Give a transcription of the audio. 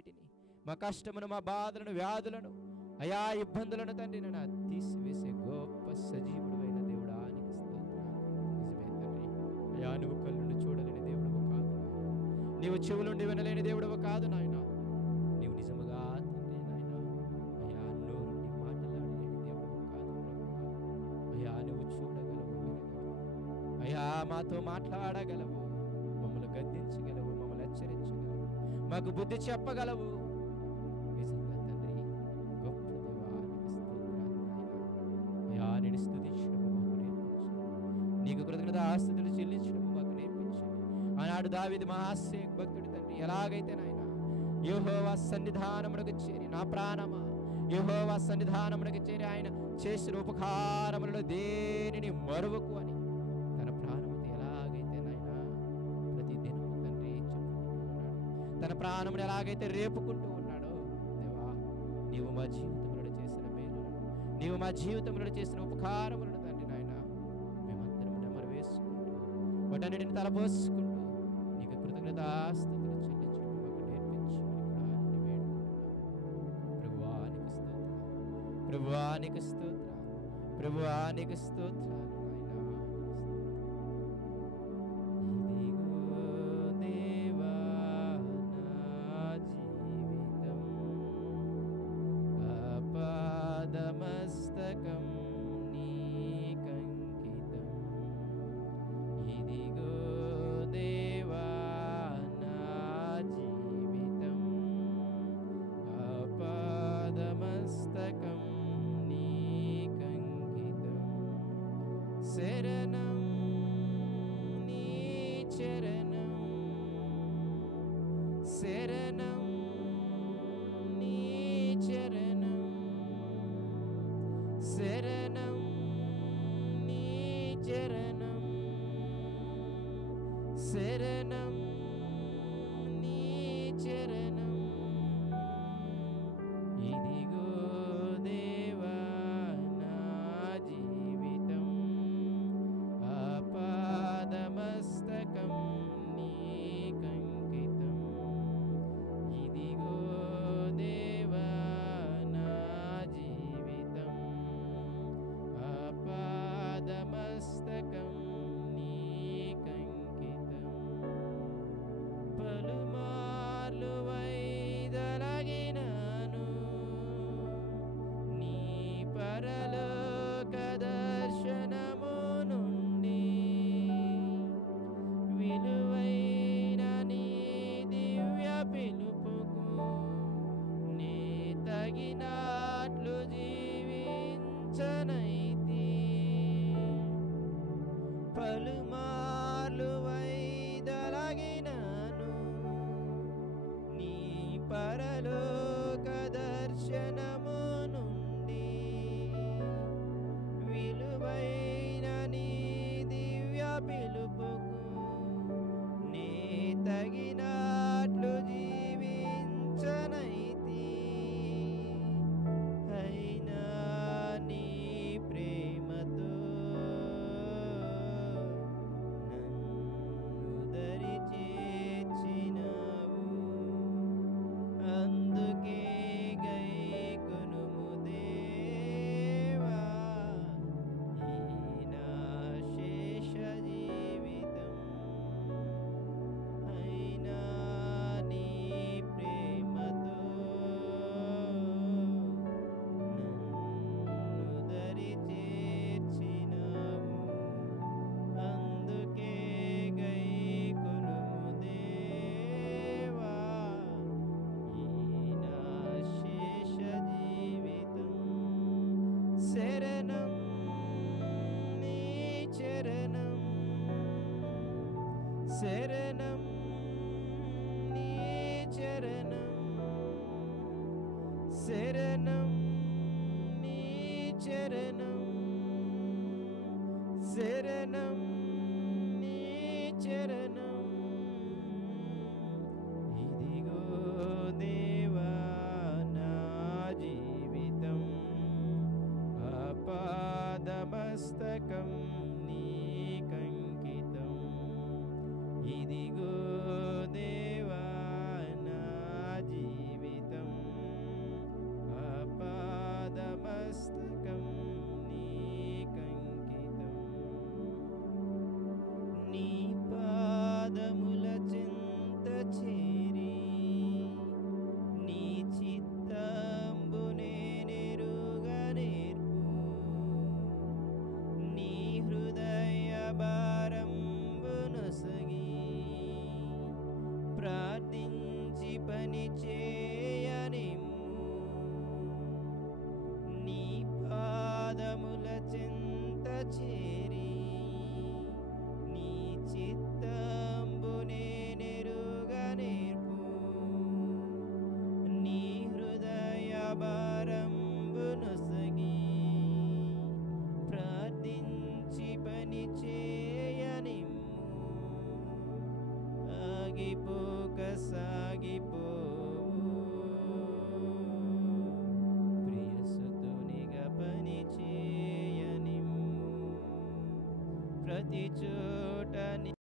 వీటన్నిటిని, మా కష్టమును, మా బాధలను, వ్యాధులను, అయా ఇబ్బందులను తండ్రి నన్ను తీసివేసే గొప్ప సజీవుడైన దేవుడా నీకు స్తోత్రాలు. నిజమే తండ్రి, అయా నువ్వు కళ్ళుండి చూడలేని దేవుడవు కాదు, నీవు చెవులుండి వినలేని దేవుడవు కాదు నాయన. నీవు నిజముగా తండ్రి నాయన అయా నోరుండి మాట్లాడలేని దేవుడవు కాదు ప్రభువా. అయా నువ్వు చూడగలవు, వినగలవు, అయా మాతో మాట్లాడగలవు, మమ్మల్ని గద్దించగలవు, మమ్మల్ని హెచ్చరించగలవు, మాకు బుద్ధి చెప్పగలవు. నిజంగా తండ్రి గొప్ప దేవా నీకు స్తోత్రాలు నాయన. అయా నేను స్తుతించడము మాకు నేర్పించండి, నీకు కృతజ్ఞతాస్తుతులు చెల్లించడము మాకు నేర్పించండి. ఆనాడు దావీదు మహాశయ భక్తుడు తండ్రి ఎలాగైతే నాయన యెహోవా సన్నిధానమునకు చేరి, నా ప్రాణమా యెహోవా సన్నిధానమునకు చేరి ఆయన చేసిన ఉపకారములలో దేనిని మరువకు అని తన ప్రాణముతో ఎలాగైతే నాయన ప్రతి దినము తండ్రి చెప్పుకుంటూ ఉన్నాడు, తన ప్రాణమును ఎలాగైతే రేపుకుంటూ ఉన్నాడో దేవా, నీవు మా జీవితంలో చేసిన మేలులను, నీవు మా జీవితంలో చేసిన ఉపకారములను తండ్రి నాయన మేమందరం నెమరు వేసుకుంటూ వాటన్నిటిని తలపోసుకుంటూ నీకు కృతజ్ఞతాస్తుతులు చెల్లించడం మాకు నేర్పించమని కూడా నిన్ను వేడుకుంటున్నాను. ప్రభువా నీకు స్తోత్రాలు, ప్రభువా నీకు స్తోత్రాలు, ప్రభువా నీకు స్తోత్రాలు నాయనా, నీకు స్తోత్రాలు. ఇదిగో దేవా నా జీవితం ఆపాదమస్తకం నీకంకితం. ఇదిగో దేవా నా జీవితం ఆపాదమస్తకం నీకంకితం. శరణం నీ చరణం, శరణం నీ చరణం, శరణం నీ చరణం, శరణం నీ చరణం. ఇదిగో దేవా నా జీవితం ఆపాదమస్తకం నీకంకితం. ఇదిగో దేవా నా జీవితం ఆపాదమస్తకం నీకంకితం. పలుమార్లు వైదొలగినాను నీ పరలోక దర్శనము నుండి, విలువైన నీ దివ్య పిలుపుకు నే తగినట్లు జీవించనైతి. పలుమార్లు వైదొలగినాను నీ పరలోక దర్శనము నుండి, విలువైన నీ దివ్య పిలుపుకు నే తగినట్లు జీవించనైతి. అయినా నీ ప్రేమతో నన్ను దరి చేర్చినావు, అందుకే గైకొనుము దేవా ఈ నా శేష జీవితం. అయినా నీ ప్రేమతో నన్ను దరి చేర్చినావు, అందుకే గైకొనుము దేవా ఈ నా శేష జీవితం. శరణం నీ చరణం, శరణం నీ చరణం, శరణం నీ చరణం, శరణం నీ చరణం. ఇదిగో దేవా నా జీవితం ఆపాదమస్తకం నీకంకితం. ఇదిగో దేవా నా జీవితం ప్రతి చోట